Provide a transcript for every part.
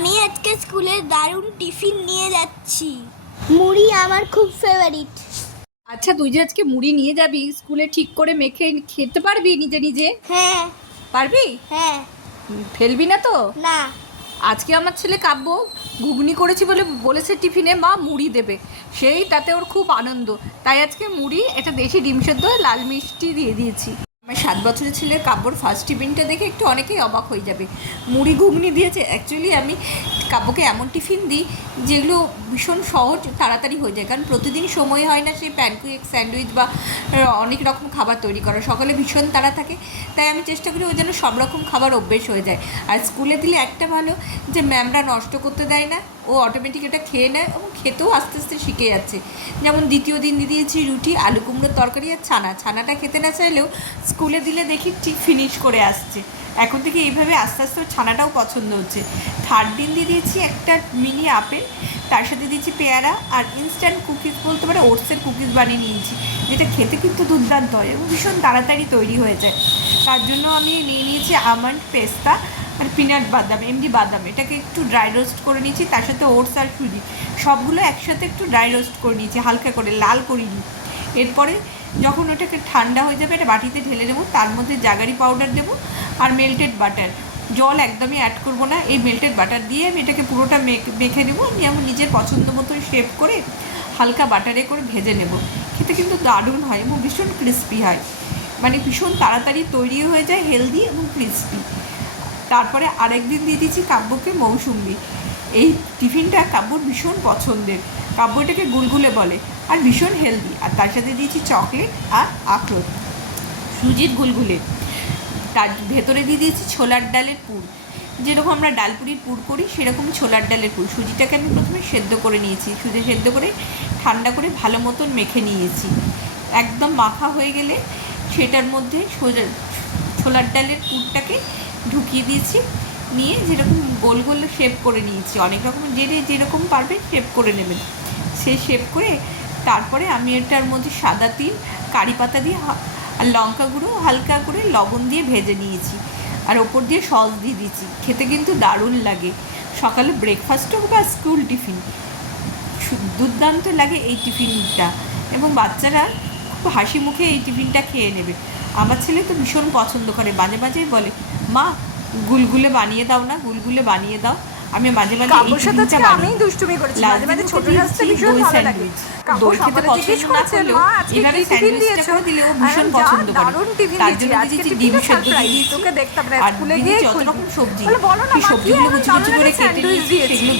আমি আজকে স্কুলে দারুণ টিফিন নিয়ে যাচ্ছি। মুড়ি আমার খুব ফেভারিট আচ্ছা তুই যে আজকে মুড়ি নিয়ে যাবি স্কুলে ঠিক করে মেখে খেতে পারবি নিজে নিজে? হ্যাঁ। পারবি? হ্যাঁ। ফেলবি না তো? না। আজকে আমার ছেলে কাব্য ঘুগনি করেছি বলে বলেছে টিফিনে মা মুড়ি দেবে। সেই তাতে ওর খুব আনন্দ। তাই আজকে মুড়ি এটা দেশি ডিম সেদ্ধ লাল মিষ্টি দিয়ে দিয়েছি। সাত বছরের ছেলের কাব্যর ফার্স্ট টিফিনটা দেখে একটু অনেকেই অবাক হয়ে যাবে। মুড়ি ঘুগনি দিয়েছে। অ্যাকচুয়ালি আমি কাব্যকে এমন টিফিন দিই, যেগুলো ভীষণ সহজ, তাড়াতাড়ি হয়ে যায়। কারণ প্রতিদিন সময় হয় না সেই প্যানকুইক স্যান্ডউইচ বা অনেক রকম খাবার তৈরি করা। সকালে ভীষণ তাড়া থাকে, তাই আমি চেষ্টা করি ওই যেন সব রকম খাবার অভ্যেস হয়ে যায়। আর স্কুলে দিলে একটা ভালো, যে ম্যামরা নষ্ট করতে দেয় না, ও অটোমেটিক এটা খেয়ে নেয় এবং খেতেও আস্তে আস্তে শিখে যাচ্ছে। যেমন দ্বিতীয় দিন দিয়ে দিয়েছি রুটি, আলু কুমড়োর তরকারি আর ছানা। ছানাটা খেতে না চাইলেও স্কুলে দিলে দেখি ঠিক ফিনিশ করে আসছে। এখন থেকে এইভাবে আস্তে আস্তে ছানাটাও পছন্দ হচ্ছে। থার্ড দিন দিয়ে দিয়েছি একটা মিনি আপেল, তার সাথে দিয়েছি পেয়ারা আর ইনস্ট্যান্ট কুকিজ বলতে পারে ওটসের কুকিজ বানিয়ে নিয়েছি, যেটা খেতে কিন্তু দুর্দান্ত হয় এবং ভীষণ তাড়াতাড়ি তৈরি হয়ে যায়। তার জন্য আমি নিয়ে নিয়েছি আমন্ড পেস্তা আর পিনাট বাদাম এমনি বাদাম। এটাকে একটু ড্রাই রোস্ট করে নিয়েছি, তার সাথে ওটস আর সুজি সবগুলো একসাথে একটু ড্রাই রোস্ট করে নিয়েছি, হালকা করে, লাল করিনি। এরপরে যখন ওটাকে ঠান্ডা হয়ে যাবে, এটা বাটিতে ঢেলে দেবো, তার মধ্যে জাগারি পাউডার দেবো আর মেল্টেড বাটার জল একদমই অ্যাড করব না, এই মেল্টেড বাটার দিয়ে আমি এটাকে পুরোটা মেখে নেব, নিয়ে আমার নিজের পছন্দ মতো শেপ করে হালকা বাটারে করে ভেজে নেব। খেতে কিন্তু দারুণ হয় এবং ভীষণ ক্রিস্পি হয়। মানে ভীষণ তাড়াতাড়ি তৈরি হয়ে যায় হেলদি এবং ক্রিস্পি তারপরে আরেকদিন দিয়ে দিচ্ছি কাব্যকে মৌসুম্বি। এই টিফিনটা কাব্যর ভীষণ পছন্দের। কাব্য এটাকে গুলগুলে বলে। আর ভীষণ হেলদি আর তার সাথে দিয়েছি চকলেট আর আখরোট। সুজির গুলগুলে। তার ভেতরে দিয়ে দিয়েছি ছোলার ডালের পুর। যেরকম আমরা ডালপুরির পুর করি, সেরকম ছোলার ডালের পুর। সুজিটাকে আমি প্রথমে সেদ্ধ করে নিয়েছি। সুজি সেদ্ধ করে ঠান্ডা করে ভালো মতন মেখে নিয়েছি। একদম মাখা হয়ে গেলে সেটার মধ্যে সোজা ছোলার ডালের পুরটাকে ঢুকিয়ে দিয়েছি। নিয়ে যেরকম গোল গোল শেপ করে নিয়েছি। অনেক রকম যে যেরকম পারবে শেপ করে নেবেন। সে শেপ করে তারপরে আমি এটার মধ্যে সাদা তিল, কারি পাতা দিয়ে আর লঙ্কা গুঁড়ো, হালকা করে লবণ দিয়ে ভেজে নিয়েছি। আর ওপর দিয়ে সস দিয়ে দিয়েছি। খেতে কিন্তু দারুণ লাগে। সকালে ব্রেকফাস্ট হোক বা স্কুল টিফিন দুর্দান্ত লাগে এই টিফিনটা। এবং বাচ্চারা খুব হাসি মুখে এই টিফিনটা খেয়ে নেবে। আমার ছেলে তো ভীষণ পছন্দ করে। মাঝে মাঝেই বলে, মা, গুলগুলে বানিয়ে দাও না, গুলগুলে বানিয়ে দাও। আমি মাঝে মাঝে সাথে দুষ্টুমি করেছি মাঝে মাঝে ছোট ভীষণ ভালো লাগে সকালে জিজ্ঞেস মা আজকে কি টিফিন দিয়েছ দিলে ও ভীষণ পছন্দ করে টিফিন তার দিয়েছি জন্য আজকে দিয়েছি ডিম সেদ্ধ দিয়েছি তোকে দেখতাম না স্কুলে গিয়ে যত রকম সবজি বলে, বলো না সবজিগুলো কুচি কুচি করে কেটে দিয়েছি? সেগুলো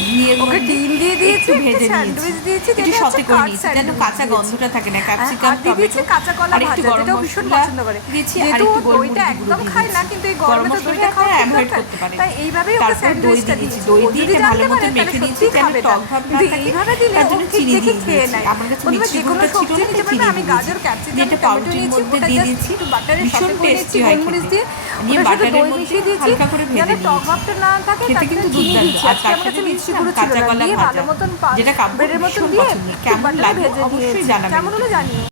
ওকে ডিম দিয়ে দিয়েছি, ভেজে স্যান্ডউইচ দিয়েছি, যেটা সতে করে নিয়েছি যেন কাঁচা। গন্ধটা থাকে না ক্যাপসিকাম টমেটো কাঁচা কলা ভাজা, যেটাও ভীষণ পছন্দ করে। দিয়েছি আর যেহেতু একটু দইটা একদম খায় না, কিন্তু এই গরম তো দইটা খাওয়া অ্যাভয়েড করতে পারে তাই এইভাবেই ওকে স্যান্ডউইচটা দিয়েছি। দই দিয়ে এটা ভালো মতো মেখে তাহলে নিয়েছি সত্যিই যেন খাবে না। টক ভাব না এইভাবে দিলে তার জন্য চিনি দেখে দিয়ে খেয়ে দিয়েছি আমার কাছে মিষ্টি যে ছিল না নিতে তাই পারবে, চিনি আমি গাজর, ক্যাপসিকাম, এটা পাউরুটির মধ্যে দিয়ে দিয়েছি। ভীষণ টেস্টি হয় খেতে। দিয়ে, নিয়ে ওটার সাথে বাটারের মধ্যে হালকা করে ভেজে যাতে টক ভাবটা না থাকে, খেতে কিন্তু দুর্দান্ত। আর তার সাথে মিষ্টি গুঁড়ো কাঁচা কলা ভাজা মতন যেটা দিয়ে কেমন লাগল। অবশ্যই জানাবেন কেমন হলো জানিও।